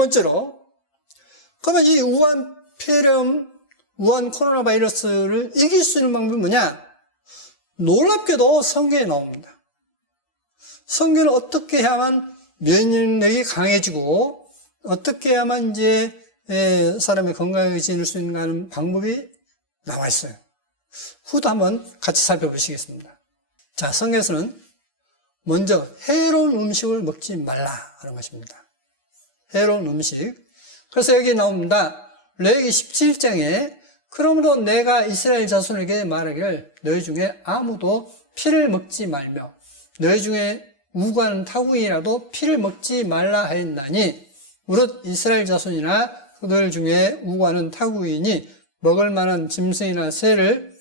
번째로, 그러면 이 우한 폐렴, 우한 코로나 바이러스를 이길 수 있는 방법이 뭐냐? 놀랍게도 성경에 나옵니다. 성경은 어떻게 해야만 면역력이 강해지고, 어떻게 해야만 이제 사람이 건강하게 지낼 수 있는가 하는 방법이 나와 있어요. 그것도 한번 같이 살펴보시겠습니다. 자, 성경에서는 먼저 해로운 음식을 먹지 말라 하는 것입니다. 해로운 음식. 그래서 여기 나옵니다. 레위기 17장에 그러므로 내가 이스라엘 자손에게 말하기를 너희 중에 아무도 피를 먹지 말며 너희 중에 우관 타국이라도 피를 먹지 말라 하였나니 무릇 이스라엘 자손이나 그들 중에 우관은 타국이니 먹을 만한 짐승이나 새를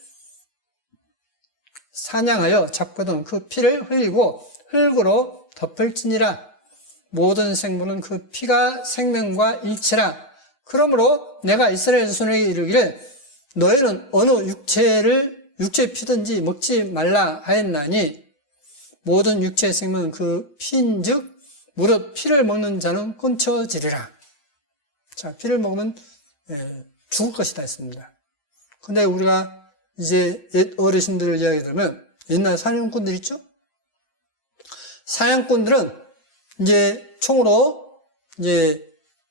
사냥하여 잡거든 그 피를 흘리고 흙으로 덮을지니라. 모든 생물은 그 피가 생명과 일치라. 그러므로 내가 이스라엘 자손에게 이르기를 너희는 어느 육체의 피든지 먹지 말라 하였나니 모든 육체의 생명은 그 피인즉 무릇 피를 먹는 자는 끊쳐지리라. 자, 피를 먹으면 죽을 것이다 했습니다. 근데 우리가 이제 옛 어르신들 이야기 들으면 옛날 사냥꾼들 있죠? 사냥꾼들은 이제 총으로 이제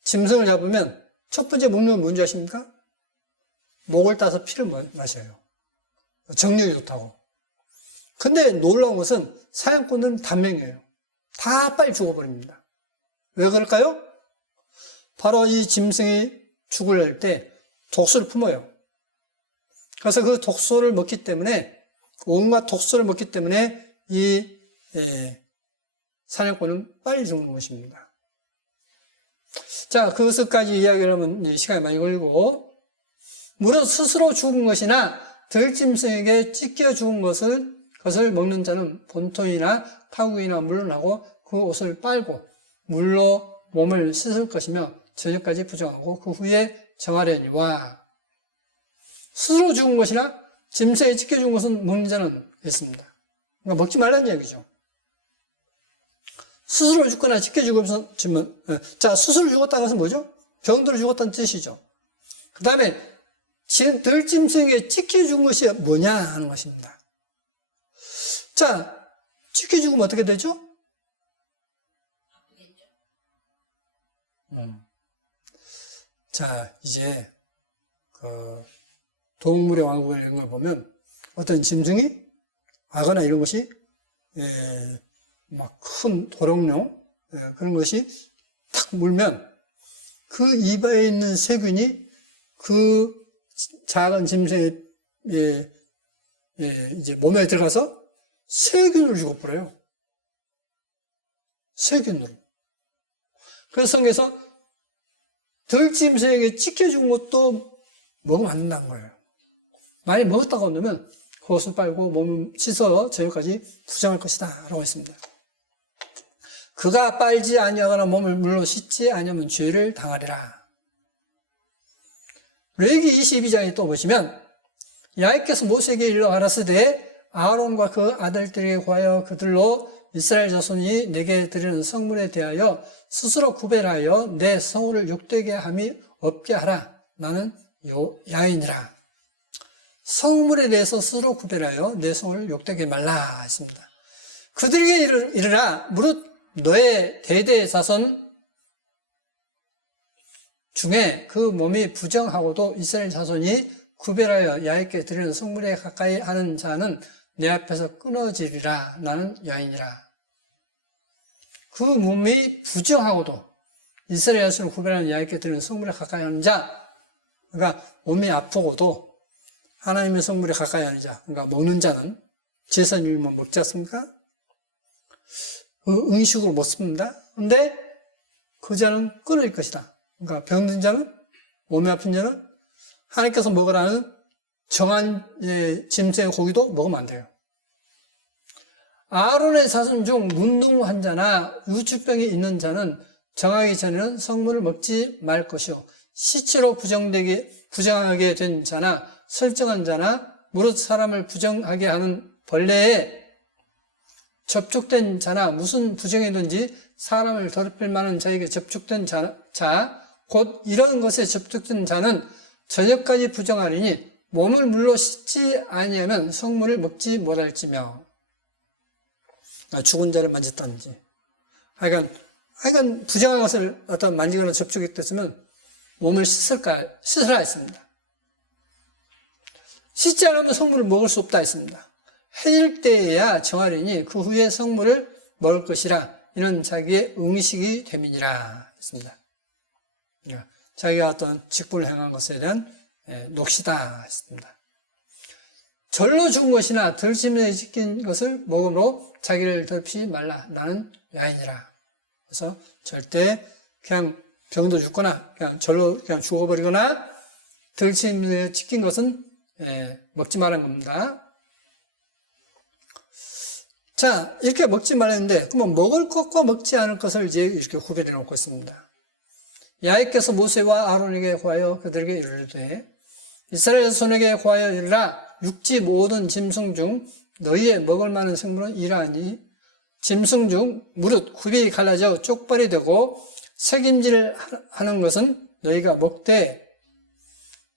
짐승을 잡으면 첫 번째 먹는 건 뭔지 아십니까? 목을 따서 피를 마셔요. 정력이 좋다고. 근데 놀라운 것은 사냥꾼들은 단명이에요. 다 빨리 죽어버립니다. 왜 그럴까요? 바로 이 짐승이 죽을 때 독소를 품어요. 그래서 그 독소를 먹기 때문에, 온갖 독소를 먹기 때문에 이 사냥꾼은 빨리 죽는 것입니다. 자, 그것까지 이야기를 하면 시간이 많이 걸리고, 무릇 스스로 죽은 것이나 들짐승에게 찢겨 죽은 것을 먹는 자는 본토이나 타국이나 물러나고 그 옷을 빨고 물로 몸을 씻을 것이며 저녁까지 부정하고 그 후에 정하려니와. 스스로 죽은 것이나 짐승에 찢겨 죽은 것은 먹는 자는 있습니다. 그러니까 먹지 말라는 얘기죠. 스스로 죽거나 찢겨 죽으면서 자, 스스로 죽었다는 것은 뭐죠? 병들어 죽었다는 뜻이죠. 그 다음에 들짐승에게 찢겨 죽은 것이 뭐냐 하는 것입니다. 자, 찢겨 죽으면 어떻게 되죠? 자, 이제 동물의 왕국 이런 걸 보면 어떤 짐승이 아거나 이런 것이 막 큰 도롱뇽 그런 것이 탁 물면 그 입에 있는 세균이 그 작은 짐승의 이제 몸에 들어가서 세균을 죽어버려요. 세균으로. 그래서 성경에서 들짐승에게 찢겨 죽은 것도 먹으면 안 된다는 거예요. 많이 먹었다고 한다면 그것을 빨고 몸을 씻어 저녁까지 부정할 것이다 라고 했습니다. 그가 빨지 아니하거나 몸을 물로 씻지 아니하면 죄를 당하리라. 레위기 22장에 또 보시면 야훼께서 모세에게 일러 가라사대 아론과 그 아들들에게 구하여 그들로 이스라엘 자손이 내게 드리는 성물에 대하여 스스로 구별하여 내 성호를 욕되게 함이 없게 하라. 나는 야인이라. 성물에 대해서 스스로 구별하여 내 성을 욕되게 말라 했습니다. 그들에게 이르라. 무릇 너의 대대 자손 중에 그 몸이 부정하고도 이스라엘 자손이 구별하여 야훼께 드리는 성물에 가까이 하는 자는 내 앞에서 끊어지리라. 나는 야인이라. 그 몸이 부정하고도 이스라엘 자손을 구별하는 야훼께 드리는 성물에 가까이 하는 자, 그러니까 몸이 아프고도 하나님의 성물에 가까이 하는 자, 그러니까 먹는 자는 제사님만 먹지 않습니까? 음식으로 먹습니다. 그런데 그 자는 끊어질 것이다. 그러니까 병든 자는, 몸이 아픈 자는 하나님께서 먹으라는 정한 짐승의 고기도 먹으면 안 돼요. 아론의 자손 중 문둥한 자나 우주병이 있는 자는 정하기 전에는 성물을 먹지 말 것이요. 시체로 부정하게 된 자나 설정한 자나 무릇 사람을 부정하게 하는 벌레에 접촉된 자나 무슨 부정이든지 사람을 더럽힐 만한 자에게 접촉된 자, 곧 이런 것에 접촉된 자는 저녁까지 부정하리니 몸을 물로 씻지 아니하면 성물을 먹지 못할지며. 죽은 자를 만졌다든지. 하여간 부정한 것을 어떤 만지거나 접촉이 됐으면 몸을 씻으라 했습니다. 씻지 않으면 성물을 먹을 수 없다 했습니다. 해질 때에야 정하리니 그 후에 성물을 먹을 것이라. 이는 자기의 응식이 됨이니라 했습니다. 자기가 어떤 직분을 행한 것에 대한 녹시다 했습니다. 절로 죽은 것이나 들짐에 지킨 것을 먹음으로 자기를 더럽히지 말라. 나는 야인이라. 그래서 절대 그냥 병도 죽거나 그냥 절로 그냥 죽어버리거나 들짐에 지킨 것은 먹지 말라는 겁니다. 자, 이렇게 먹지 말았는데, 그러면 먹을 것과 먹지 않을 것을 이제 이렇게 구별해 놓고 있습니다. 야훼께서 모세와 아론에게 고하여 그들에게 이르되, 이스라엘 자손에게 고하여 이르라. 육지 모든 짐승 중 너희의 먹을 만한 생물은 이러하니, 짐승 중 무릇 굽이 갈라져 쪽발이 되고 새김질 하는 것은 너희가 먹되,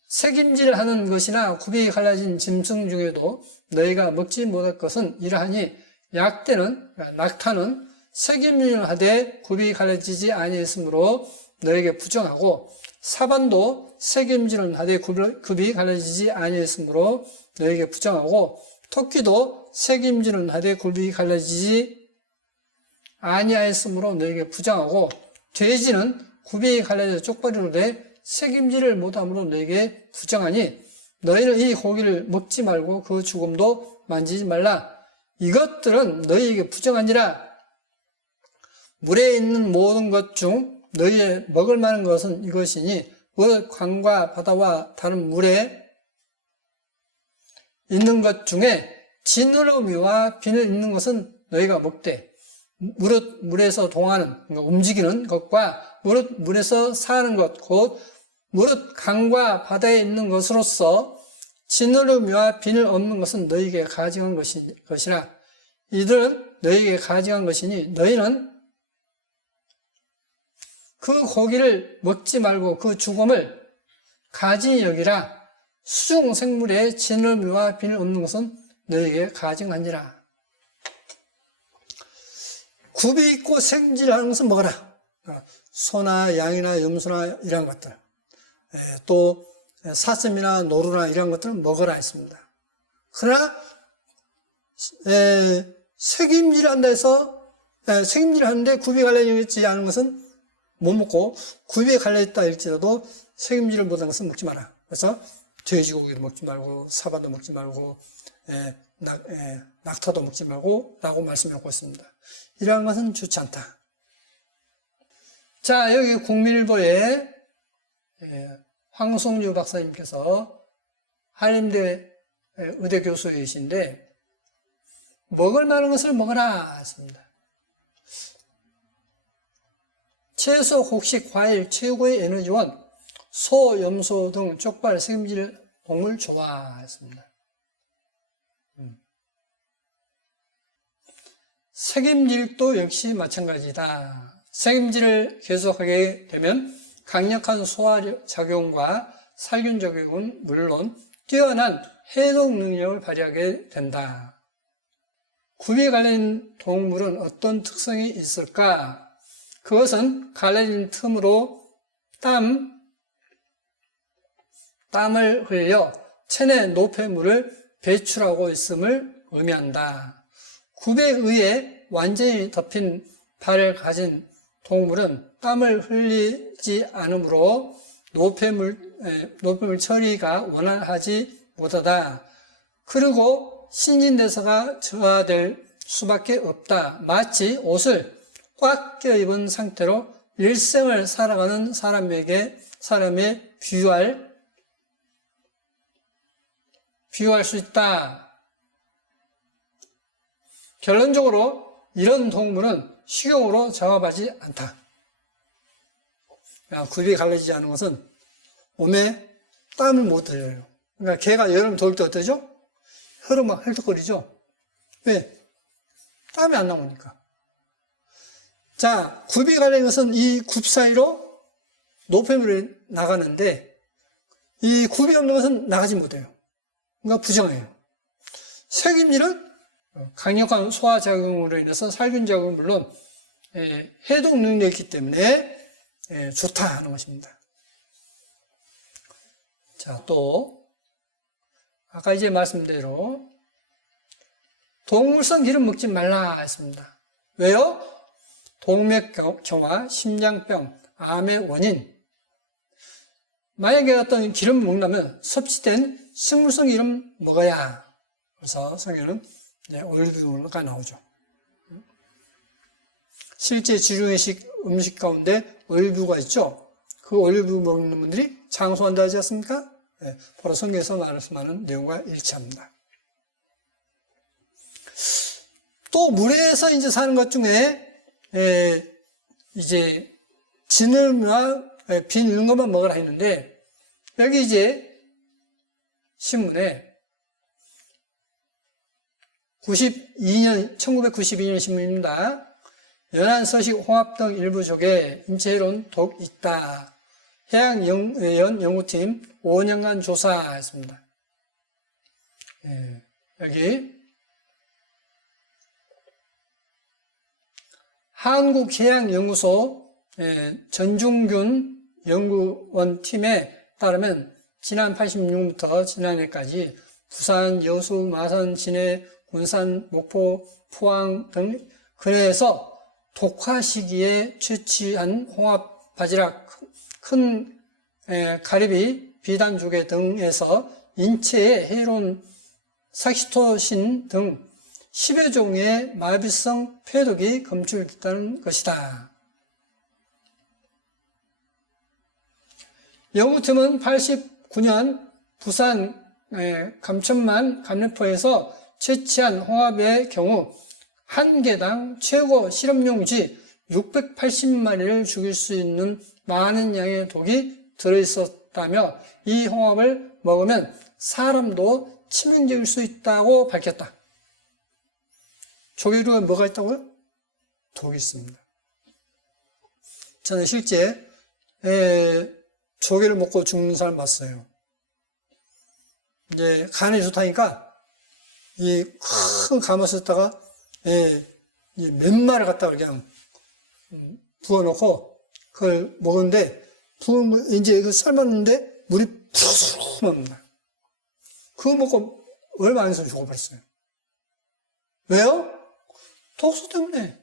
새김질 하는 것이나 굽이 갈라진 짐승 중에도 너희가 먹지 못할 것은 이러하니, 낙타는 새김질을 하되 굽이 갈라지지 아니했으므로 너에게 부정하고, 사반도 새김질을 하되 굽이 갈라지지 아니했으므로 너에게 부정하고, 토끼도 새김질을 하되 굽이 갈라지지 아니하였으므로 너에게 부정하고, 돼지는 굽이 갈라져 쪽발이로 돼 새김질을 못함으로 너에게 부정하니, 너희는 이 고기를 먹지 말고 그 죽음도 만지지 말라. 이것들은 너희에게 부정하니라. 물에 있는 모든 것 중 너희의 먹을 만한 것은 이것이니, 강과 바다와 다른 물에 있는 것 중에 지느러미와 비늘 있는 것은 너희가 먹되, 무릇 물에서 동하는, 그러니까 움직이는 것과 무릇 물에서 사는 것, 곧 무릇 강과 바다에 있는 것으로서 지느러미와 비늘 없는 것은 너희에게 가증한 것이라. 이들은 너희에게 가증한 것이니 너희는 그 고기를 먹지 말고 그 죽음을 가증히 여기라. 수중 생물에 지느러미와 비늘 없는 것은 너희에게 가증하니라. 굽이 있고 생질하는 것은 먹어라. 소나 양이나 염소나 이런 것들, 또 사슴이나 노루나 이런 것들은 먹어라 했습니다. 그러나 새김질 한다 해서 새김질 하는데 굽이 갈라지지 않은 것은 못 먹고, 굽이 갈라졌다 할지라도 새김질을 못한 것은 먹지 마라. 그래서 돼지고기도 먹지 말고 사바도 먹지 말고 낙타도 먹지 말고 라고 말씀하고 있습니다. 이러한 것은 좋지 않다. 자, 여기 국민일보에 황송주 박사님께서 한림대 의대 교수이신데, 먹을 만한 것을 먹어라 했습니다. 채소, 곡식, 과일, 최고의 에너지원, 소, 염소 등 쪽발, 새김질 동물 좋아했습니다. 새김질도 역시 마찬가지다. 새김질을 계속하게 되면 강력한 소화 작용과 살균 작용은 물론 뛰어난 해독 능력을 발휘하게 된다. 굽이 갈라진 동물은 어떤 특성이 있을까? 그것은 갈라진 틈으로 땀을 흘려 체내 노폐물을 배출하고 있음을 의미한다. 굽에 의해 완전히 덮인 발을 가진 동물은 땀을 흘리지 않으므로 노폐물 처리가 원활하지 못하다. 그리고 신진대사가 저하될 수밖에 없다. 마치 옷을 꽉 껴입은 상태로 일생을 살아가는 사람의 비유할 수 있다. 결론적으로 이런 동물은 식용으로 작업하지 않다. 굽이 갈라지지 않은 것은 몸에 땀을 못 흘려요. 그러니까 개가 여름 더울 때 어떠죠? 혀로 막 헐떡거리죠? 왜? 땀이 안 나오니까. 자, 굽이 갈라진 것은 이 굽 사이로 노폐물이 나가는데 이 굽이 없는 것은 나가지 못해요. 그러니까 부정해요. 세균일은 강력한 소화작용으로 인해서 살균작용은 물론 해독 능력이 있기 때문에 좋다 하는 것입니다. 자, 또 아까 이제 말씀대로 동물성 기름 먹지 말라 했습니다. 왜요? 동맥경화, 심장병, 암의 원인. 만약에 어떤 기름 먹는다면 섭취된 식물성 기름 먹어야. 그래서 성경은 올리브유가 나오죠. 실제 지중해식 음식 가운데 올리브유가 있죠. 그 올리브유 먹는 분들이 장수한다 하지 않습니까? 바로 성경에서 말씀하는 내용과 일치합니다. 또 물에서 이제 사는 것 중에 이제 진흙이나 빈 이런 것만 먹으라 했는데 여기 이제 신문에 1992년 신문입니다. 연안, 서식, 홍합 등 일부 족에 인체해로운 독 있다. 해양연 연구팀 5년간 조사했습니다. 여기 한국해양연구소 전중균 연구원 팀에 따르면 지난 86년부터 지난해까지 부산, 여수, 마산, 진해, 군산, 목포, 포항 등 근해에서 독화 시기에 채취한 홍합, 바지락, 큰 가리비, 비단조개 등에서 인체에 해로운 삭시토신 등 10여 종의 마비성 폐독이 검출됐다는 것이다. 연구팀은 89년 부산 감천만 감래포에서 채취한 홍합의 경우 한 개당 최고 실험용지 680마리를 죽일 수 있는 많은 양의 독이 들어있었다며 이 홍합을 먹으면 사람도 치명적일 수 있다고 밝혔다. 조개류에 뭐가 있다고요? 독이 있습니다. 저는 실제 조개를 먹고 죽는 사람 봤어요. 이제 간이 좋다니까 이 큰 감을 썼다가 몇 마리 갖다가 그냥 부어놓고 그걸 먹었는데 이제 그 삶았는데 물이 푸르르 납니다. 그거 먹고 얼마 안 해서 죽어버렸어요. 왜요? 독소 때문에.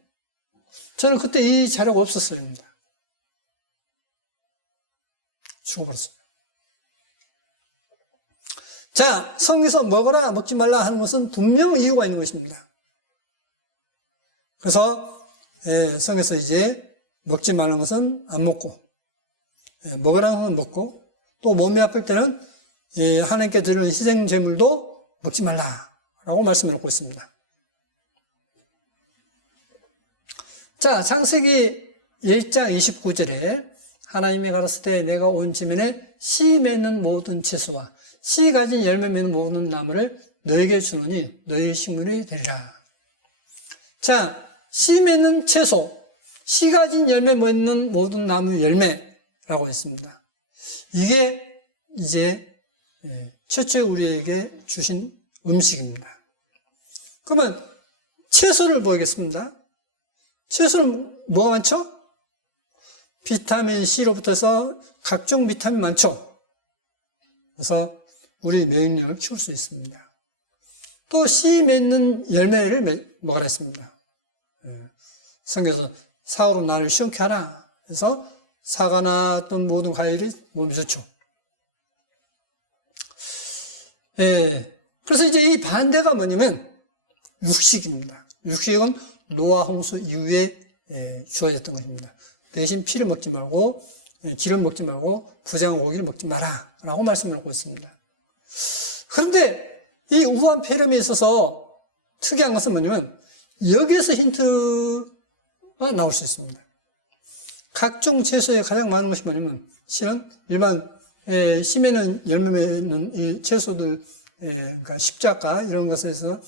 저는 그때 이 자료가 없었어요. 죽어버렸어요. 자, 성경에서 먹어라, 먹지 말라 하는 것은 분명 이유가 있는 것입니다. 그래서 성경에서 이제 먹지 말라는 것은 안 먹고, 먹으라는 것은 먹고, 또 몸이 아플 때는 하나님께 드리는 희생 제물도 먹지 말라라고 말씀을 놓고 있습니다. 자, 창세기 1장 29절에 하나님이 가라사대 내가 온 지면에 씨 맺는 모든 채소와 씨 가진 열매 맺는 모든 나무를 너에게 주노니 너의 식물이 되리라. 자, 씨 맺는 채소, 씨 가진 열매 맺는 모든 나무 열매라고 했습니다. 이게 이제 최초에 우리에게 주신 음식입니다. 그러면 채소를 보겠습니다. 채소는 뭐가 많죠? 비타민 C로부터 해서 각종 비타민 많죠? 그래서 우리免疫力을 키울 수 있습니다. 또 씨 맺는 열매를 먹으라 했습니다. 성경에서 사후로 나를 시원케 하라 해서 사과나 어떤 모든 과일이 몸에 좋죠. 그래서 이제 이 반대가 뭐냐면 육식입니다. 육식은 노아 홍수 이후에 주어졌던 것입니다. 대신 피를 먹지 말고 기름 먹지 말고 부정한 고기를 먹지 마라 라고 말씀을 하고 있습니다. 그런데 이 우한 폐렴에 있어서 특이한 것은 뭐냐면 여기에서 힌트가 나올 수 있습니다. 각종 채소에 가장 많은 것이 뭐냐면 실은 일반 씨 맺는 열매 맺는 이 채소들 그러니까 십자가 이런 것에서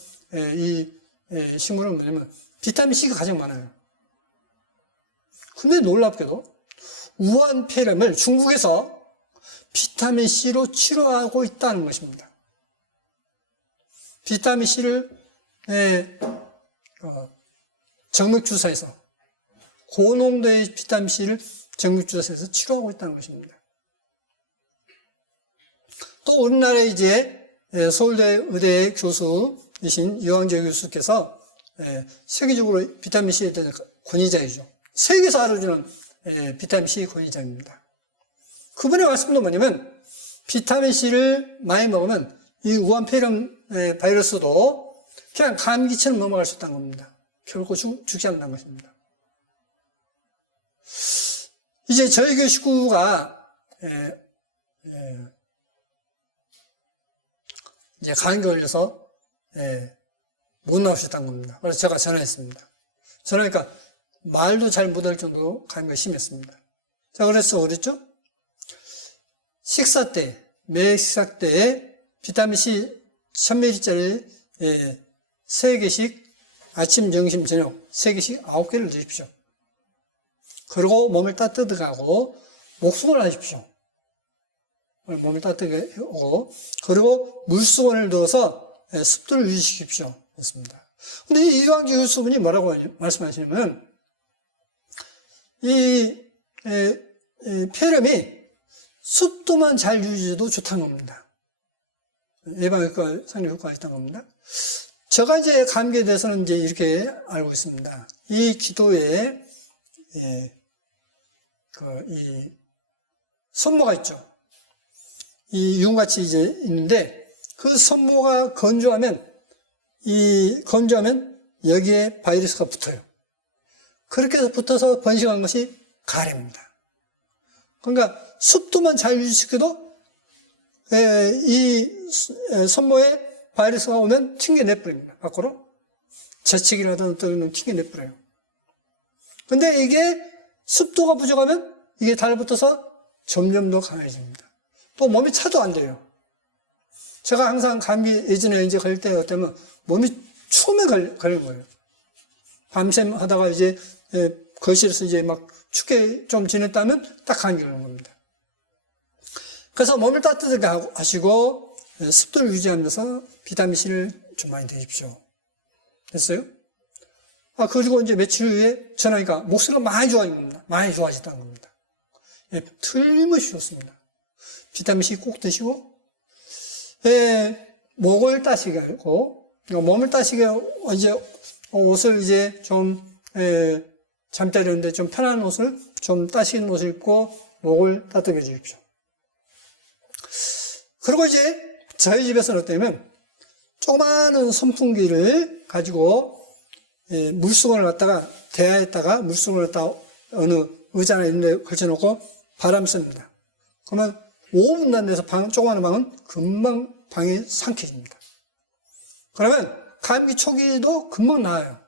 이 식물은 뭐냐면 비타민 C가 가장 많아요. 근데 놀랍게도 우한폐렴을 중국에서 비타민C로 치료하고 있다는 것입니다. 비타민C를 정맥주사해서 고농도의 비타민C를 정맥주사해서 치료하고 있다는 것입니다. 또 우리나라에 이제 서울대 의대 교수이신 이황재 교수께서 세계적으로 비타민C에 대한 권위자이죠. 세계에서 알아주는 비타민C 권위자입니다. 그분의 말씀도 뭐냐면 비타민C를 많이 먹으면 이 우한폐렴 바이러스도 그냥 감기처럼 넘어갈 수 있다는 겁니다. 결코 죽지 않는다는 것입니다. 이제 저희 교회 식구가 이제 감기 걸려서 못 나오셨다는 겁니다. 그래서 제가 전화했습니다. 전화하니까 말도 잘 못할 정도로 감기가 심했습니다. 자, 그래서 그랬죠? 식사 때, 매 식사 때에 비타민C 1000ml짜리 3개씩 아침, 점심, 저녁 3개씩 9개를 드십시오. 그리고 몸을 따뜻하게 하고 목수건을 하십시오. 몸을 따뜻하게 하고 그리고 물수건을 넣어서 습도를 유지시키십시오. 그렇습니다. 근데 이황재 교수분이 뭐라고 말씀하시냐면 이 폐렴이 습도만 잘 유지해도 좋다는 겁니다. 예방효과, 상뇨효과가 있다는 겁니다. 제가 이제 감기에 대해서는 이제 이렇게 알고 있습니다. 이 기도에 이 손모가 있죠. 이 윤같이 이제 있는데 그 손모가 건조하면 여기에 바이러스가 붙어요. 그렇게 해서 붙어서 번식한 것이 가래입니다. 그러니까 습도만 잘 유지시켜도 이 손모에 바이러스가 오면 튕겨내버립니다. 밖으로. 재채기라든 어떤 튕겨내버려요. 근데 이게 습도가 부족하면 이게 달라붙어서 점점 더 강해집니다. 또 몸이 차도 안 돼요. 제가 항상 감기 예전에 이제 걸릴 때 어때면 몸이 추우면 걸리는 거예요. 밤샘 하다가 이제 거실에서 이제 막 춥게 좀 지냈다면 딱 감기 걸리는 겁니다. 그래서 몸을 따뜻하게 하시고 습도를 유지하면서 비타민C를 좀 많이 드십시오. 됐어요? 그리고 이제 며칠 후에 전화니까 목소리가 많이 좋아진 겁니다. 많이 좋아졌다는 겁니다. 틀림없이 좋습니다. 비타민C 꼭 드시고, 목을 따시게 하고, 몸을 따시게 하고, 이제 옷을 이제 좀, 잠자리인데 좀 편한 옷을, 좀 따시는 옷을 입고, 목을 따뜻하게 해 주십시오. 그리고 이제 저희 집에서는 어때냐면, 조그마한 선풍기를 가지고, 물수건을 갖다가, 대야에다가 물수건을 갖다가 어느 의자나 이런 데 걸쳐놓고 바람 씁니다. 그러면 5분도 안 돼서 조그마한 방은 금방 방이 상쾌해집니다. 그러면 감기 초기도 금방 나아요.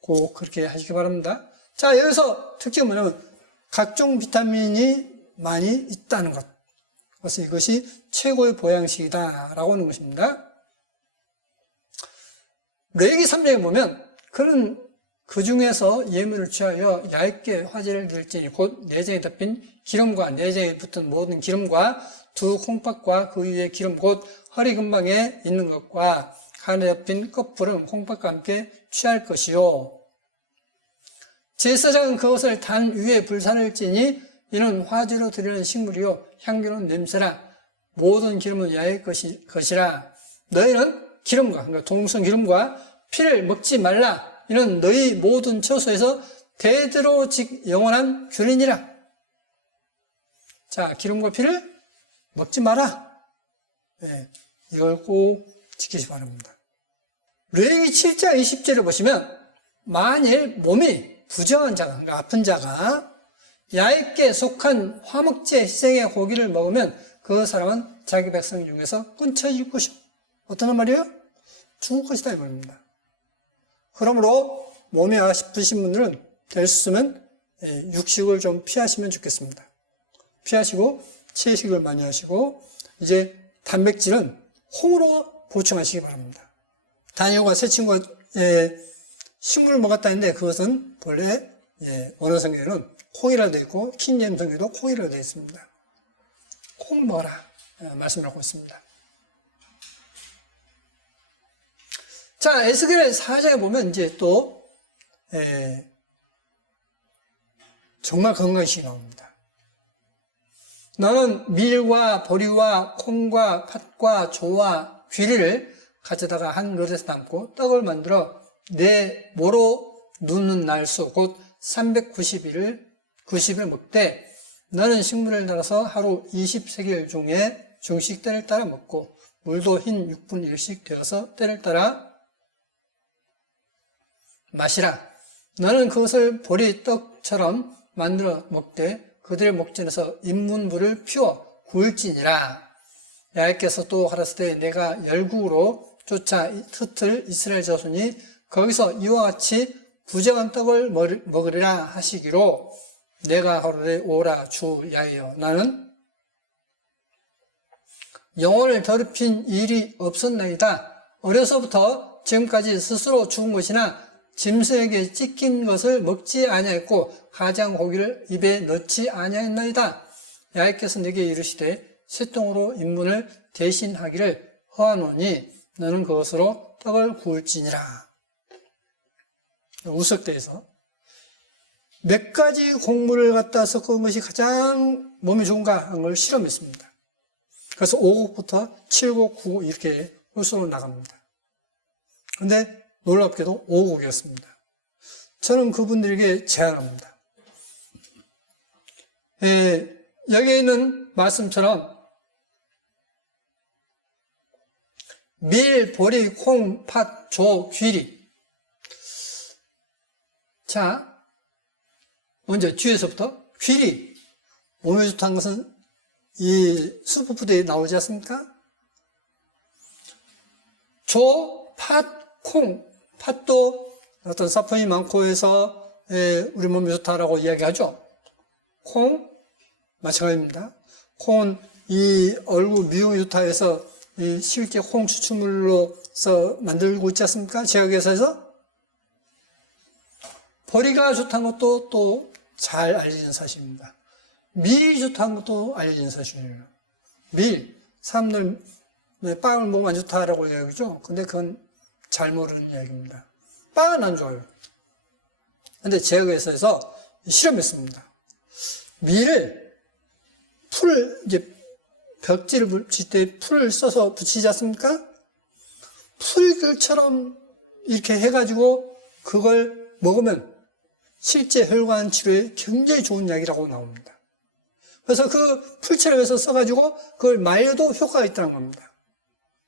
꼭 그렇게 하시기 바랍니다. 자, 여기서 특징은 뭐냐면 각종 비타민이 많이 있다는 것. 그래서 이것이 최고의 보양식이다라고 하는 것입니다. 레기 3장에 보면 그는 그 중에서 예물을 취하여 얇게 화제를 드릴지니 곧 내장에 덮인 기름과 내장에 붙은 모든 기름과 두 콩팥과 그 위에 기름 곧 허리 근방에 있는 것과 간에 덮인 껍풀은 콩팥과 함께 취할 것이요. 제사장은 그것을 단 위에 불사를 찌니 이는 화제로 드리는 식물이요 향기로운 냄새라 모든 기름은 야의 것이라 너희는 기름과 그러니까 동성 기름과 피를 먹지 말라 이는 너희 모든 처소에서 대대로 영원한 규례니라. 자, 기름과 피를 먹지 마라. 이걸 꼭 지키시기 바랍니다. 레위기 7장 20절을 보시면 만일 몸이 부정한 자가, 그러니까 아픈 자가 야훼께 속한 화목제 희생의 고기를 먹으면 그 사람은 자기 백성 중에서 끊쳐질 것이요. 어떤 말이에요? 죽을 것이다 이 말입니다. 그러므로 몸이 아프신 분들은 될 수 있으면 육식을 좀 피하시면 좋겠습니다. 피하시고 채식을 많이 하시고 이제 단백질은 콩으로 보충하시기 바랍니다. 다니엘과 새 친구가 식물을 먹었다 했는데 그것은 본래 원어성경에는 콩이라고 되어 있고 킹제임스 성경에도 콩이라고 되어 있습니다. 콩 먹어라 말씀을 하고 있습니다. 자, 에스겔 4장에 보면 이제 또 정말 건강식이 나옵니다. 너는 밀과 보리와 콩과 팥과 조와 귀리를 가져다가 한 그릇에 담고 떡을 만들어 내 모로 누는 날수 곧 390일을 먹되 너는 식물을 따라서 하루 20세겔 중에 중식 때를 따라 먹고 물도 흰 6분 1씩 되어서 때를 따라 마시라. 너는 그것을 보리떡처럼 만들어 먹되 그들의 목전에서 인문불을 피워 구울지니라. 야훼께서 또 가라사대 내가 열국으로 쫓아 흩을 이스라엘 자손이 거기서 이와 같이 부정한 떡을 먹으리라 하시기로 내가 가로되 오라 주 야훼여 나는 영혼을 더럽힌 일이 없었나이다. 어려서부터 지금까지 스스로 죽은 것이나 짐승에게 찢긴 것을 먹지 아니하였고 가장 고기를 입에 넣지 아니하였나이다. 야훼께서 내게 이르시되 쇠똥으로 인문을 대신하기를 허하노니 너는 그것으로 떡을 구울지니라. 우석대에서 몇 가지 곡물을 갖다 섞은 것이 가장 몸에 좋은가 하는 걸 실험했습니다. 그래서 5곡부터 7곡, 9곡 이렇게 홀수로 나갑니다. 그런데 놀랍게도 5곡이었습니다. 저는 그분들에게 제안합니다. 여기에 있는 말씀처럼 밀, 보리, 콩, 팥, 조, 귀리. 자, 먼저 뒤에서부터 귀리. 몸에 좋다는 것은 이 슈퍼푸드에 나오지 않습니까? 조, 팥, 콩. 팥도 어떤 사포닌이 많고 해서 우리 몸에 좋다라고 이야기하죠. 콩, 마찬가지입니다. 콩은 이 얼굴 미용이 좋다 해서 이 실제 콩 추출물로서 만들고 있지 않습니까? 제약회사에서. 보리가 좋다는 것도 또 잘 알려진 사실입니다. 밀이 좋다는 것도 알려진 사실이에요. 밀, 사람들 빵을 먹으면 안 좋다라고 이야기하죠. 근데 그건 잘 모르는 이야기입니다. 빵은 안 좋아요. 근데 제약회사에서 실험했습니다. 밀을 이제 벽지를 붙일 때 풀을 써서 붙이지 않습니까? 풀들처럼 이렇게 해가지고 그걸 먹으면 실제 혈관 치료에 굉장히 좋은 약이라고 나옵니다. 그래서 그 풀체를 해서 써가지고 그걸 말려도 효과가 있다는 겁니다.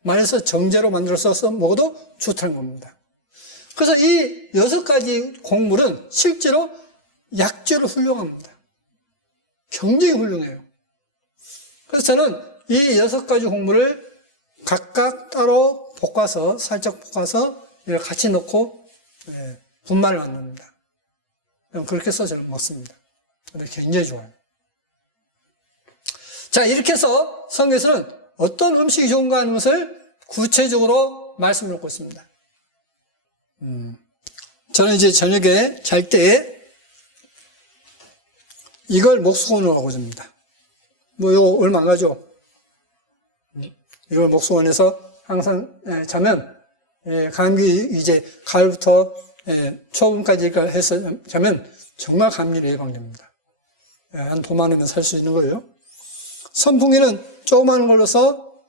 말려서 정제로 만들어서 먹어도 좋다는 겁니다. 그래서 이 6가지 곡물은 실제로 약재로 훌륭합니다. 굉장히 훌륭해요. 그래서 저는 이 6가지 곡물을 각각 따로 볶아서 살짝 볶아서 같이 넣고 분말을 만듭니다. 그렇게 해서 저는 먹습니다. 근데 굉장히 좋아요. 자, 이렇게 해서 성경에서는 어떤 음식이 좋은가 하는 것을 구체적으로 말씀을 놓고 있습니다. 저는 이제 저녁에 잘 때 이걸 목수건으로 하고 잡니다. 뭐 이거 얼마 안 가죠? 이걸 목수건에서 항상 자면 감기 이제 가을부터 초봄까지 해서 자면 정말 감기를 예방됩니다. 한 도만 원면 살 수 있는 거예요. 선풍기는 조그마한 걸로서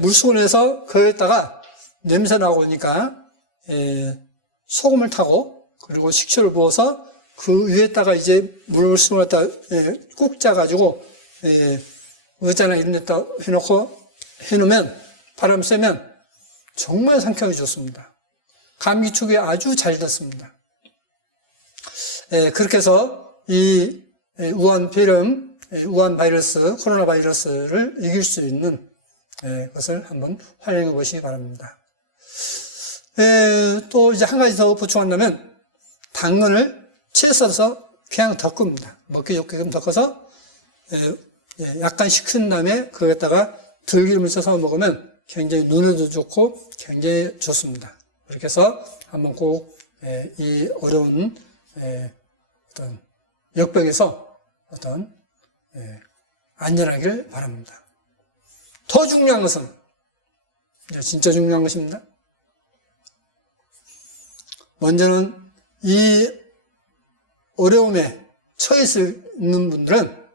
물수건에서 거기에다가 냄새 나고 오니까 소금을 타고 그리고 식초를 부어서 그 위에다가 이제 물수건을 갖다 꾹 짜가지고 의자나 이런 데다 해놓으면 바람 쐬면 정말 상쾌하게 좋습니다. 감기 축에 아주 잘 됐습니다. 그렇게 해서 이 우한 폐렴, 우한 바이러스, 코로나 바이러스를 이길 수 있는 것을 한번 활용해 보시기 바랍니다. 또 이제 한 가지 더 보충한다면 당근을 채 썰어서 그냥 덮습니다. 먹기 좋게끔 덮어서 약간 식힌 다음에 거기에다가 들기름을 써서 먹으면 굉장히 눈에도 좋고 굉장히 좋습니다. 그렇게 해서 한번 꼭 이 어려운 어떤 역벽에서 어떤 안전하길 바랍니다. 더 중요한 것은 이제 진짜 중요한 것입니다. 먼저는 이 어려움에 처해 있는 분들은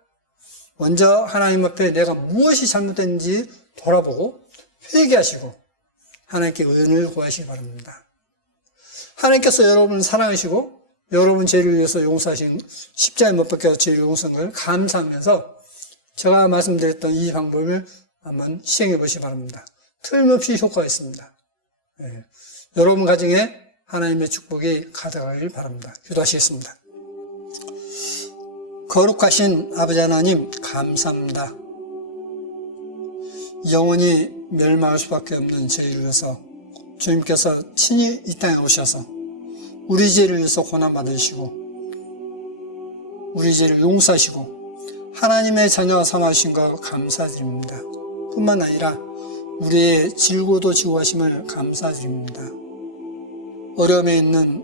먼저 하나님 앞에 내가 무엇이 잘못됐는지 돌아보고 회개하시고 하나님께 은혜를 구하시기 바랍니다. 하나님께서 여러분을 사랑하시고 여러분 죄를 위해서 용서하신 십자가에 못 박혀서 죄를 용서한 걸 감사하면서 제가 말씀드렸던 이 방법을 한번 시행해 보시기 바랍니다. 틀림없이 효과가 있습니다. 여러분 가정에 하나님의 축복이 가득하길 바랍니다. 기도하시겠습니다. 거룩하신 아버지 하나님 감사합니다. 영원히 멸망할 수밖에 없는 죄를 위해서 주님께서 친히 이 땅에 오셔서 우리 죄를 위해서 고난받으시고 우리 죄를 용서하시고 하나님의 자녀 삼아주신 것 감사드립니다. 뿐만 아니라 우리의 질고도 지구하심을 감사드립니다. 어려움에 있는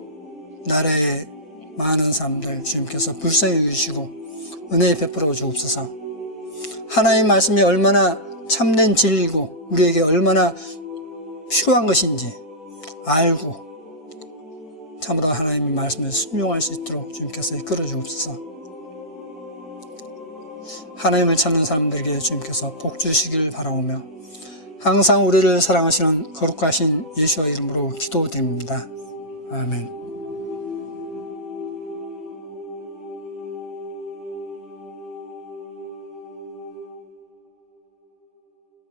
나라의 많은 사람들 주님께서 불쌍히 여기시고 은혜 베풀어 주옵소서. 하나님 말씀이 얼마나 참된 진리고 우리에게 얼마나 필요한 것인지 알고 참으로 하나님의 말씀을 순종할 수 있도록 주님께서 이끌어 주옵소서. 하나님을 찾는 사람들에게 주님께서 복 주시기를 바라오며 항상 우리를 사랑하시는 거룩하신 예수의 이름으로 기도드립니다. 아멘.